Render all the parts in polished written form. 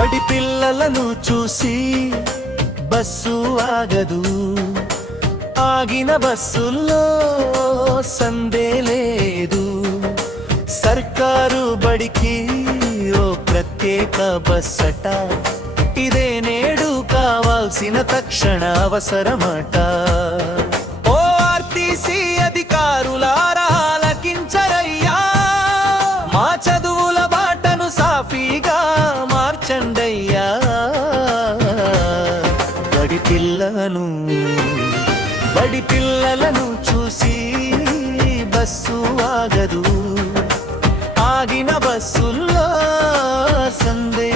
బడి పిల్లలను చూసి బస్సు ఆగదు, ఆగిన బస్సుల్లో సందే లేదు. సర్కారు బడికి ఓ ప్రత్యేక బస్సట, ఇదే నేడు కావాల్సిన తక్షణ అవసరమట. ఓ ఆర్టీసీ అధికారులారా ఆలకించరయ్యా, మా చదువుల బాటను సాఫీగా మార్చండయ్యా. బడి పిల్లలను చూసి బస్సు ఆగదు, ఆగిన బస్సుల్లో సందే.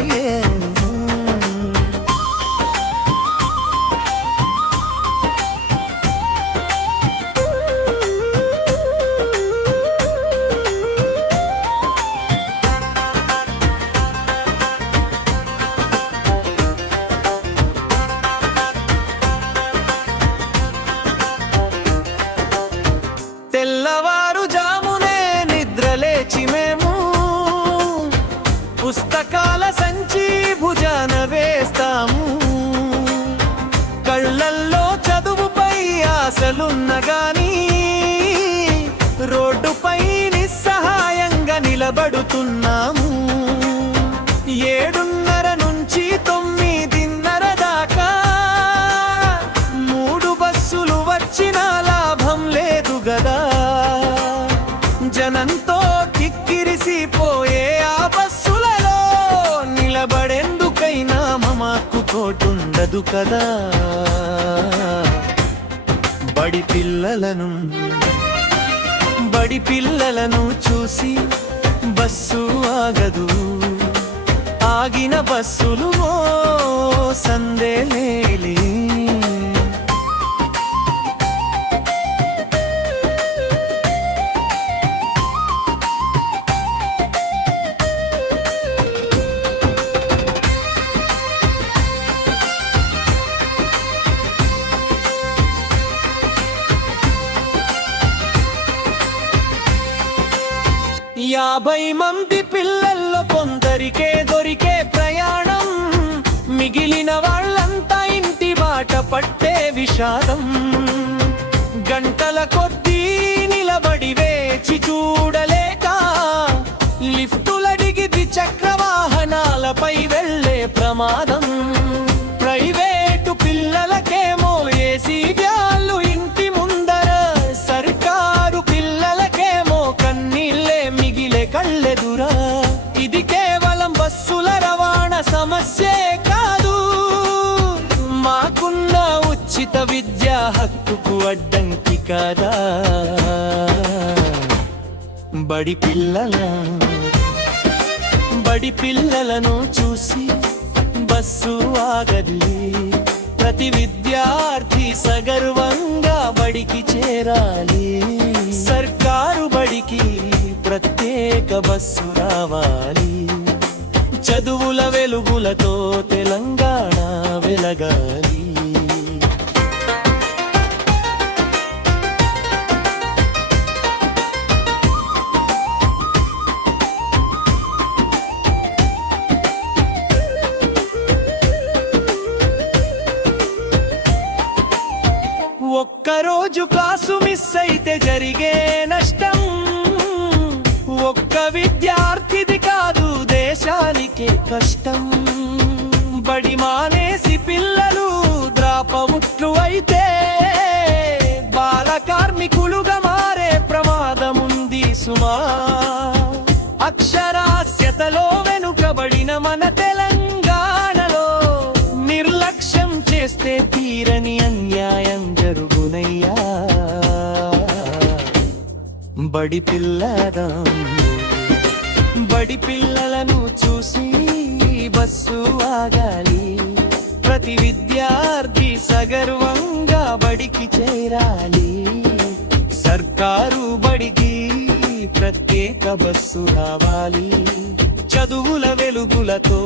తెల్లవారుజామునే నిద్రలేచి మేము పుస్తకాల సంచి భుజాన వేస్తాము. కళ్ళల్లో చదువుపై ఆశలున్నగాని రోడ్డుపై నిస్సహాయంగా నిలబడుతున్నాము. 7:30 నుంచి 9:30 దాకా 3 బస్సులు వచ్చినా లాభం లేదు గదా. జనంతో కిక్కిరిసిపోయే ఆ బస్సులలో నిలబడేందుకైనా మాకు తోటుండదు కదా. బడి పిల్లలను చూసి బస్సు ఆగదు, ఆగిన బస్సులు సందే లేలే. యాభై మంది పిల్లల్లో కొందరికే దొరికే ప్రయాణం, మిగిలిన వాళ్ళంతా ఇంటి బాట పట్టే విషాదం. గంటల కొద్దీ నిలబడి వేచి చూడలేక లిఫ్టులడిగి ద్విచక్ర వాహనాలపై వెళ్ళే ప్రమాదం. ప్రైవేటు పిల్లలకేమో ఏసీ వ్యాళ్ళు ఇంటి ముందర, సర్కారు పిల్లలకేమో కన్నీళ్ళే మిగిలే కళ్ళెదురా. ఇది కేవలం బస్సుల రవాణా సమస్యే కాదు, మాకున్న ఉచిత విద్యా హక్కుకు అడ్డంకి కాదా. బడి పిల్లలను చూసి బస్సు ఆగలి, ప్రతి విద్యార్థి సగర్వంగా బడికి చేరాలి. సర్కారు బడికి ప్రత్యేక బస్సు రావాలి, చదువుల వెలుగులతో తెలంగాణ వెలగాలి. ఒక్కరోజు క్లాసు మిస్ అయితే జరిగే నష్టం ఒక్క విద్యార్థిది కాదు, దేశానికే కష్టం. బడి మానేసి పిల్లలు ద్రాపవుట్లు అయితే బాల కార్మికులుగా మారే ప్రమాదముంది సుమా. అక్షరాస్యతలో వెనుకబడిన మన తెలంగాణలో నిర్లక్ష్యం చేస్తే తీరని అన్యాయం జరుగునయ్యా. బడి పిల్లలను చూసి బస్సు ఆగాలి, ప్రతి విద్యార్థి సగర్వంగా బడికి చేరాలి. సర్కారు బడికి ప్రత్యేక బస్సు రావాలి, చదువుల వెలుగులతో